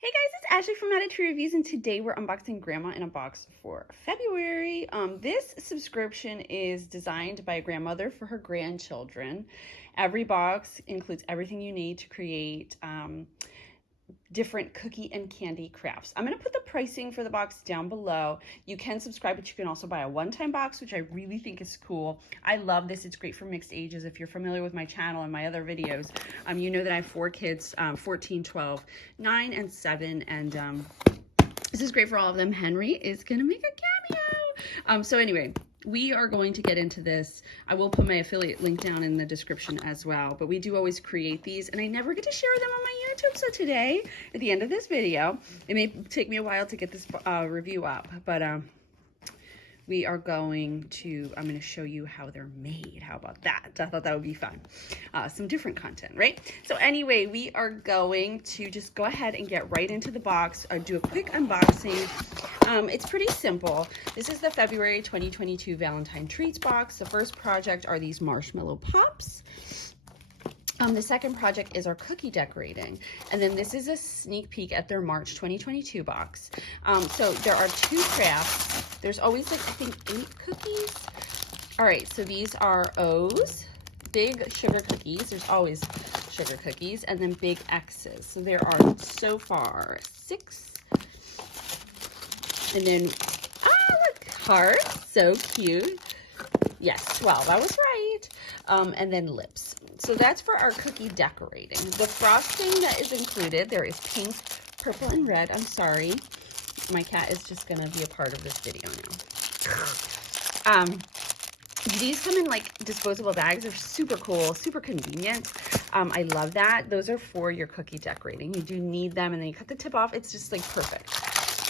Hey guys, it's Ashley from Attitude Reviews, and today we're unboxing Gramma in a box for February. This subscription is designed by a grandmother for her grandchildren. Every box includes everything you need to create different cookie and candy crafts. I'm going to put the pricing for the box down below. You can subscribe, but you can also buy a one-time box, which I really think is cool. I love this. It's great for mixed ages. If you're familiar with my channel and my other videos, you know that I have 4 kids, 14, 12, 9, and 7, and this is great for all of them. Henry is going to make a cameo. So anyway, we are going to get into this. I will put my affiliate link down in the description as well, but we do always create these and I never get to share them on my YouTube. So today, at the end of this video, it may take me a while to get this review up, but we are going to, I'm going to show you how they're made. How about that? I thought that would be fun. Some different content, right? So anyway, we are going to just go ahead and get right into the box, do a quick unboxing. It's pretty simple. This is the February 2022 Valentine Treats box. The first project are these marshmallow pops. The second project is our cookie decorating. And then this is a sneak peek at their March 2022 box. So there are 2 crafts. There's always like, I think 8 cookies. All right, so these are O's, big sugar cookies. There's always sugar cookies, and then big X's. So there are so far 6. And then, look, hearts, so cute. Yes, 12, I was right. And then lips. So that's for our cookie decorating. The frosting that is included, there is pink, purple, and red. I'm sorry. My cat is just going to be a part of this video now. These come in like disposable bags. They're super cool, super convenient. I love that. Those are for your cookie decorating. You do need them, and then you cut the tip off. It's just like perfect.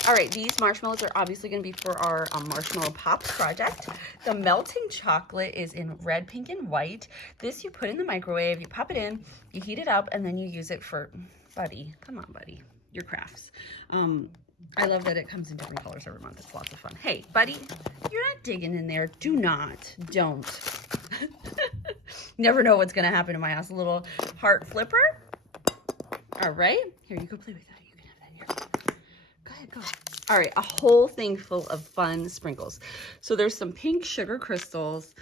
All right, these marshmallows are obviously going to be for our marshmallow pops project. The melting chocolate is in red, pink, and white. This you put in the microwave, you pop it in, you heat it up, and then you use it for, buddy, come on, buddy, your crafts. I love that it comes in different colors every month. It's lots of fun. Hey, buddy, you're not digging in there. Don't. Never know what's going to happen in my house. A little heart flipper. All right, here, you go play with that. You can have that here. Go ahead, go. All right, a whole thing full of fun sprinkles. So there's some pink sugar crystals,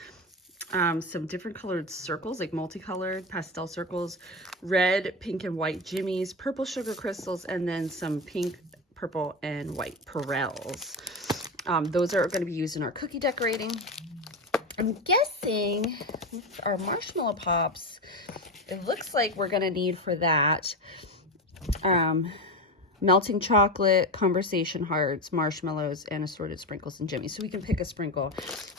some different colored circles, like multicolored pastel circles, red, pink, and white jimmies, purple sugar crystals, and then some pink, purple, and white Perels. Those are going to be used in our cookie decorating. I'm guessing our marshmallow pops, it looks like we're going to need for that melting chocolate, conversation hearts, marshmallows, and assorted sprinkles and jimmies. So we can pick a sprinkle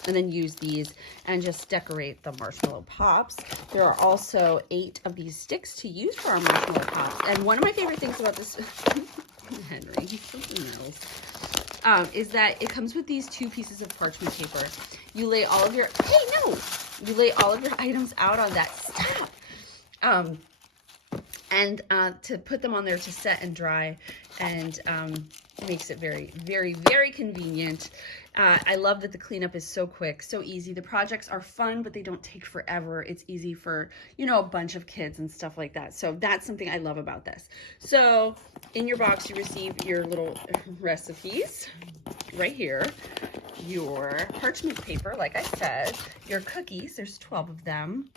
and then use these and just decorate the marshmallow pops. There are also 8 of these sticks to use for our marshmallow pops. And one of my favorite things about this, Henry, something else, is that it comes with these 2 pieces of parchment paper. You lay all of your, you lay all of your items out on that, stop. And to put them on there to set and dry, and makes it very, very, very convenient. I love that the cleanup is so quick, so easy. The projects are fun, but they don't take forever. It's easy for, a bunch of kids and stuff like that. So that's something I love about this. So in your box, you receive your little recipes right here, your parchment paper, like I said, your cookies, there's 12 of them,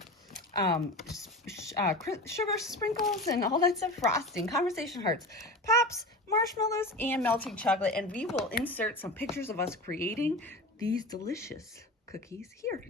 sugar sprinkles and all that stuff, frosting, conversation hearts, pops, marshmallows, and melting chocolate. And we will insert some pictures of us creating these delicious cookies here.